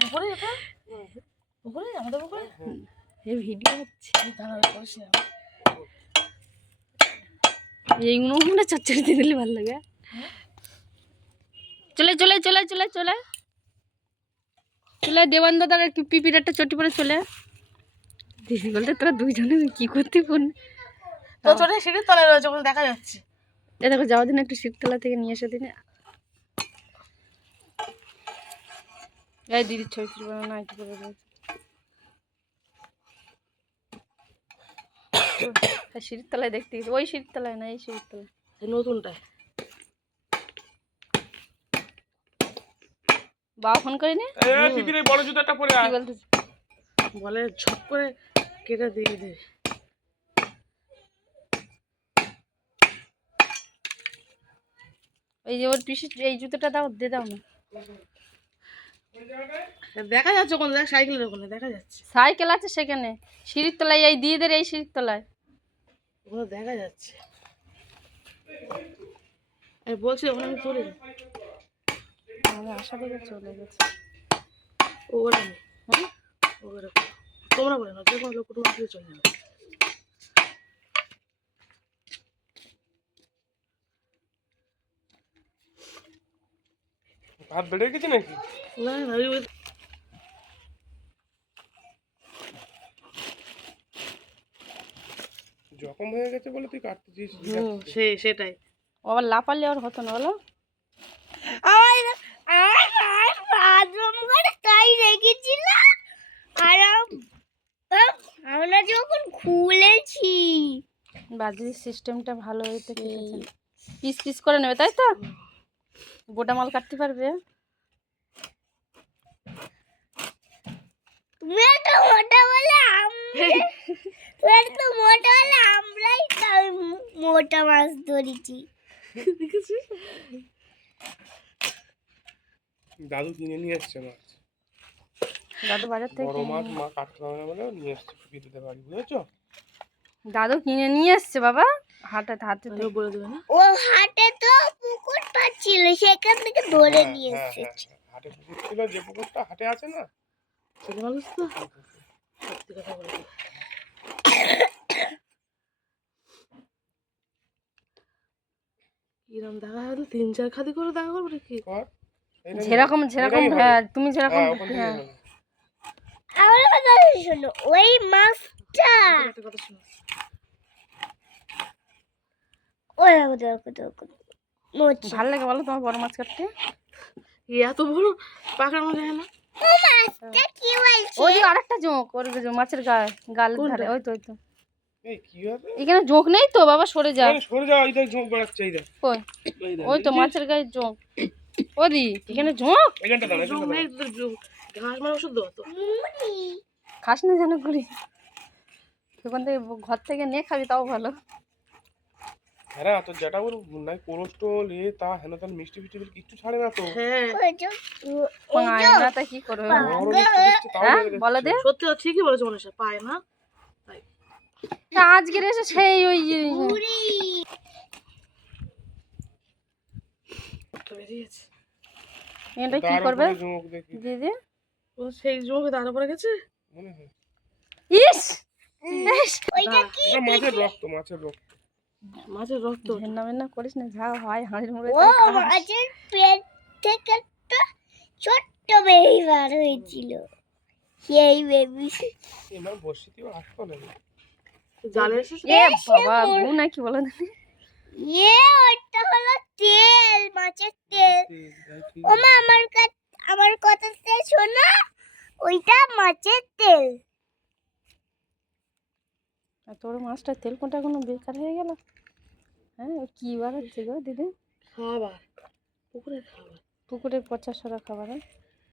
পুকুরে এটা পুকুরে আমাদের পুকুরে এই ভিডিও হচ্ছে ধান করিস না এইগুলো মনে চচ্চড়িতে দিলে ভালো লাগে চলে চলে চলে চলে চলে চলে দেবান দাদার একটু পিপির একটা চটি পরে চলে দিদি বলতে তোরা দুইজনে কি করতে ফোন তো ছোট সিঁড়ির তলায় রয়েছে ওখানে দেখা যাচ্ছে এ দেখো যাওয়ার দিন একটু শিবতলা থেকে নিয়ে এসে দিনে এই দিদির ছবি তুলবে না একটু করে সিঁড়ির তলায় দেখতে গেছি ওই সিঁড়ির তলায় না এই সিঁড়ির তলায় এই নতুনটায় বাবা ফোন করেনি বড় জুতাটা পরে কি বলতেছে বলে ঝপ করে কেটে দিয়ে দে এই যে ওর পিসি এই জুতোটা দাও দিয়ে দাও না দেখা যাচ্ছে ওখানে দেখ সাইকেলের ওখানে দেখা যাচ্ছে সাইকেল আছে সেখানে সিঁড়ির তলায় এই দিদিদের এই সিঁড়ির তলায় ওখানে দেখা যাচ্ছে আমি বলছি ওখানে আমি তুলি আমাদের আশা থেকে চলে গেছে ও বলে নি ও বলে তোমরা বলে না যে কোনো লোক কুটুম আসলে চলে যাবে ভাত বেড়ে গেছে নাকি না না ওই জখম হয়ে গেছে বলে তুই কাটতে দিস সেটাই ও আবার লাপালে আর হতো না বলো তাই রেখেছিল আর আমরা যখন খুলেছি বাজির সিস্টেমটা ভালো হইতে পিস পিস করে নেবে তাই তো গোটা মাল কাটতে পারবে তুমি এত মোটা বলে তুমি এত মোটা বলে আমরাই তাই মোটা মাছ ধরেছি দাদু কিনে নিয়ে এসছে মাছ দাদু বাজার থেকে বড় মাছ মা কাটতে পারে না বলে নিয়ে এসছে পিপিতে বাড়ি বুঝেছো দাদু কিনে নিয়ে এসছে বাবা হাতে হাতে বলে দেবে না ও হাটে তো পুকুর পাচ্ছিল সেখান থেকে ধরে নিয়ে এসেছে হাটে পুকুর ছিল যে পুকুরটা হাটে আছে না ছেলে মানুষ তো সত্যি কথা বলে কিরম দেখা হয় 3-4 খাদি করে দেখা করবে কি কর যেরকম যেরকম তুমি যেরকম হ্যাঁ আমার কথা শোনো ওই মাছটা একটা কথা শোনো ওই দেখো মোচি ভালো লাগে বলো তোমার বড় মাছ কাটতে এত বড় পাকড়ানো যায় না ও মাছটা কি বলছে ওই যে আরেকটা জোঁক ওর যে মাছের গায়ে গাল ধারে ওই তো এই কি হবে এখানে জোঁক নেই তো বাবা সরে যা সরে যাও এই দেখ ঝোঁক বেড়াচ্ছে এই দেখ কই ওই তো মাছের গায়ে জোঁক ওদি এখানে জোঁক এখানটা দাঁড়া জং নেই তোদের ঘাস মারা ওষুধ দাও তো মুড়ি খাস না যেন করি সেখান থেকে ঘর থেকে নিয়ে খাবি তাও ভালো হ্যাঁ তোর যেটা ওর নাই কোলেস্ট্রল তা হেন তেন মিষ্টি ফিষ্টি কিচ্ছু ছাড়ে না তো হ্যাঁ ওই যে পায় না তা কি করবে বড় মিষ্টি দিচ্ছে তাও হ্যাঁ মেরে দিচ্ছে। বলো দে সত্যি তো ঠিকই বলেছো মনীষা পায় না তা আজকের এসে সেই ওই মুড়ি তো বেরিয়েছে এটা কি তার করবে উপরে ঝোঁক দেখি দিদি ও সেই জমকে তার উপরে গেছে মনে হয় ইস ওইটা কি এটা মাছের রক্ত মাছের রক্ত ঘেন্না মেন্না করিস না যা হয় হাঁড়ির মুড়ে ও মাছের পেট থেকে একটা ছোট্ট বেবি বার হয়েছিল সেই বেবি এমন বসিতেও আসতো না জালে এসেছে এ বাবা গু নাকি বলো দিদি ওটা হলো তেল মাছের তেল ওমা আমার কথাটা শোনো ওইটা মাছের তেল আর তোর মাছটা তেল কোনটা কোনো বেকার হয়ে গেল হ্যাঁ কি বার হচ্ছে গো দিদি খাবার পুকুরের খাবার পুকুরের পচা সরা খাবার